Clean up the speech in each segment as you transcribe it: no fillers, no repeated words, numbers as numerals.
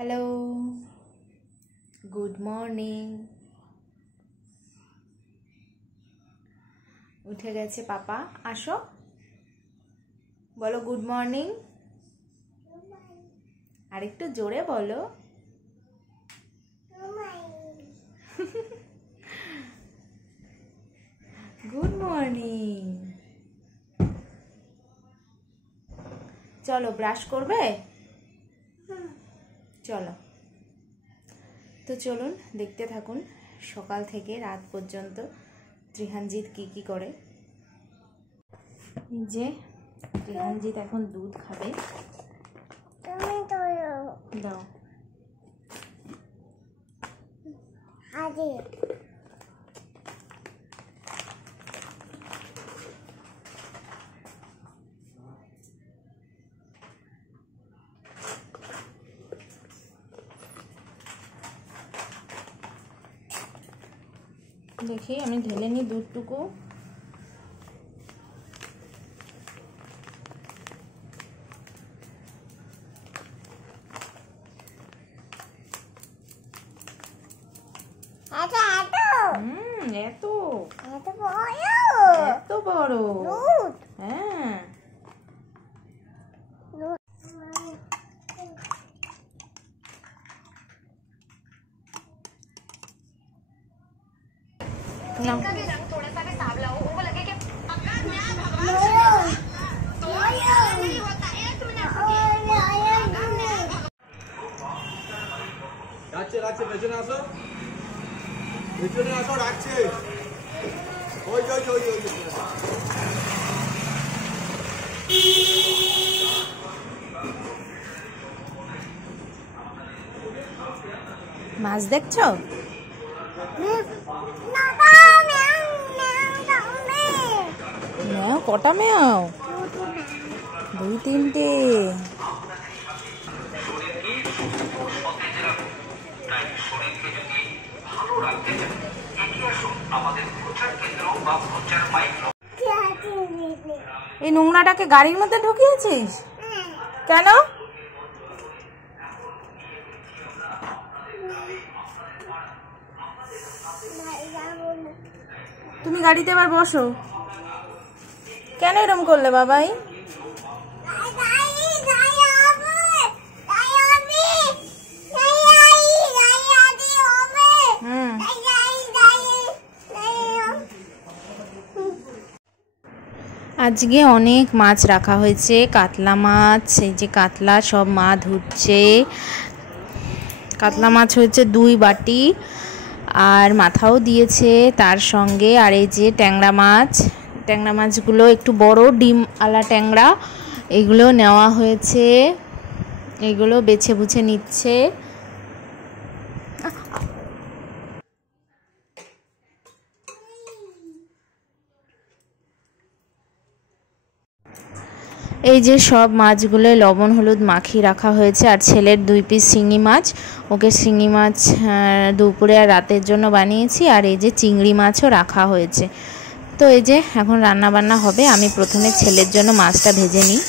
Hello, good morning. উঠে গেছে পাপা, আসো বলো গুড মর্নিং। আর একটু জোরে বলো। Good morning. চলো ব্রাশ করবে? চলো, তো চলুন দেখতে থাকুন সকাল থেকে রাত পর্যন্ত ত্রিহানজিৎ কি করে। এই যে ত্রিহানজিৎ এখন দুধ খাবে। দাও। দেখি আমি ঢেলে নিই দুধটুকু। এত বড়, হ্যাঁ। পেছনে আসো, পেছনে আসো, রাখছে। ওই ওই ওই ওই মাছ দেখছো? মেও কটা মেও? 2-3টে। এই নোংরাটাকে গাড়ির মধ্যে ঢুকিয়েছিস কেন? তুমি গাড়িতে এবার বসো। কেন এরম করলে বাবাই? আজকে অনেক মাছ রাখা হয়েছে, কাতলা মাছ। এই যে কাতলা সব মা ধুচ্ছে। কাতলা মাছ হয়েছে 2 বাটি, আর মাথাও দিয়েছে তার সঙ্গে। আর এই যে ট্যাংরা মাছ, ট্যাংরা মাছগুলো একটু বড় ডিম আলা ট্যাংরা, এগুলো নেওয়া হয়েছে। এগুলো বেছে বুছে নিচ্ছে। এই যে সব মাছগুলো লবণ হলুদ মাখিয়ে রাখা হয়েছে। আর ছেলের 2 পিস শিঙি মাছ, ওকে শিঙি মাছ দুপুরে আর রাতের জন্য বানিয়েছি। আর এই যে চিংড়ি মাছও রাখা হয়েছে। তো এই যে এখন রান্না বান্না হবে। আমি প্রথমে ছেলের জন্য মাছটা ভেজে নিই।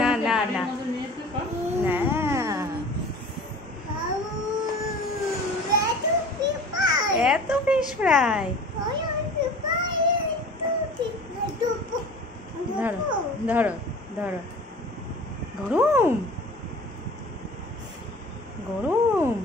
না না না না, এত ফিশ ফ্রাই। ধরো ধরো ধরো। গরম গরম।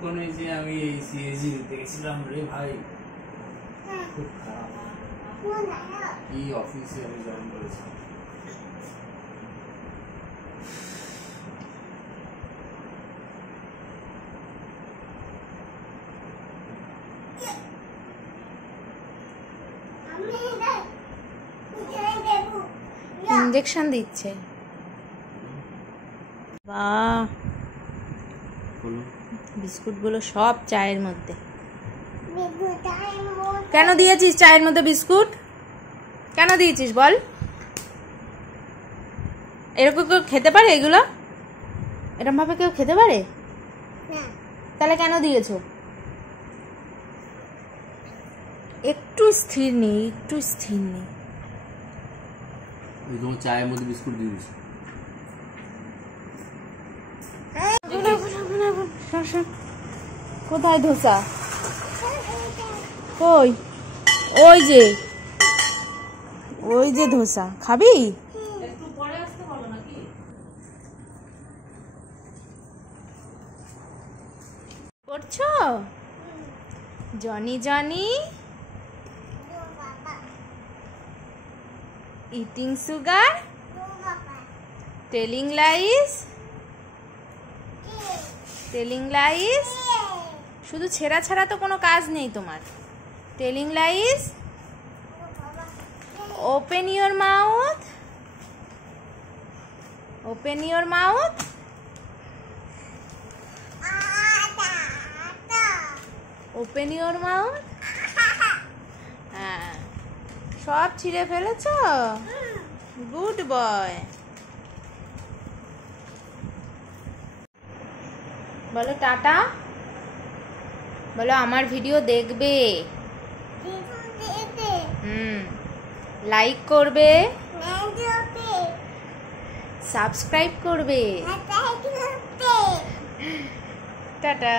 পপকর্ন এসে আমি এই সিএসজি দিতে গেছিলাম রে ভাই, খুব খারাপ। এই অফিসে আমি জয়েন করেছি। ইঞ্জেকশন দিচ্ছে। বাহ, বিস্কুটগুলো সব চায়ের মধ্যে। কেন দিয়েছিস চায়ের মধ্যে বিস্কুট? কেন দিয়েছিস বল? এরকম কেউ খেতে পারে এগুলো? এরকম ভাবে কেউ খেতে পারে? তাহলে কেন দিয়েছো? একটু স্থির নেই, একটু স্থির নেই। তোমার চায়ের মধ্যে বিস্কুট দিয়েছি। কোথায় ধোসা? কই? ওই যে, ওই যে ধোসা। খাবি? একটু পরে আসতে বলো নাকি? করছো Johnny Johnny? Eating sugar? Telling lies? Telling lies? শুধু ছেঁড়া ছাড়া তো কোনো কাজ নেই তোমার। Telling lies? Open your mouth. Open your mouth. Open your mouth. হ্যাঁ, সব ছিঁড়ে ফেলেছো? Good boy. বলো টাটা। বলো আমার ভিডিও দেখবে, লাইক করবে, সাবস্ক্রাইব করবে। টাটা।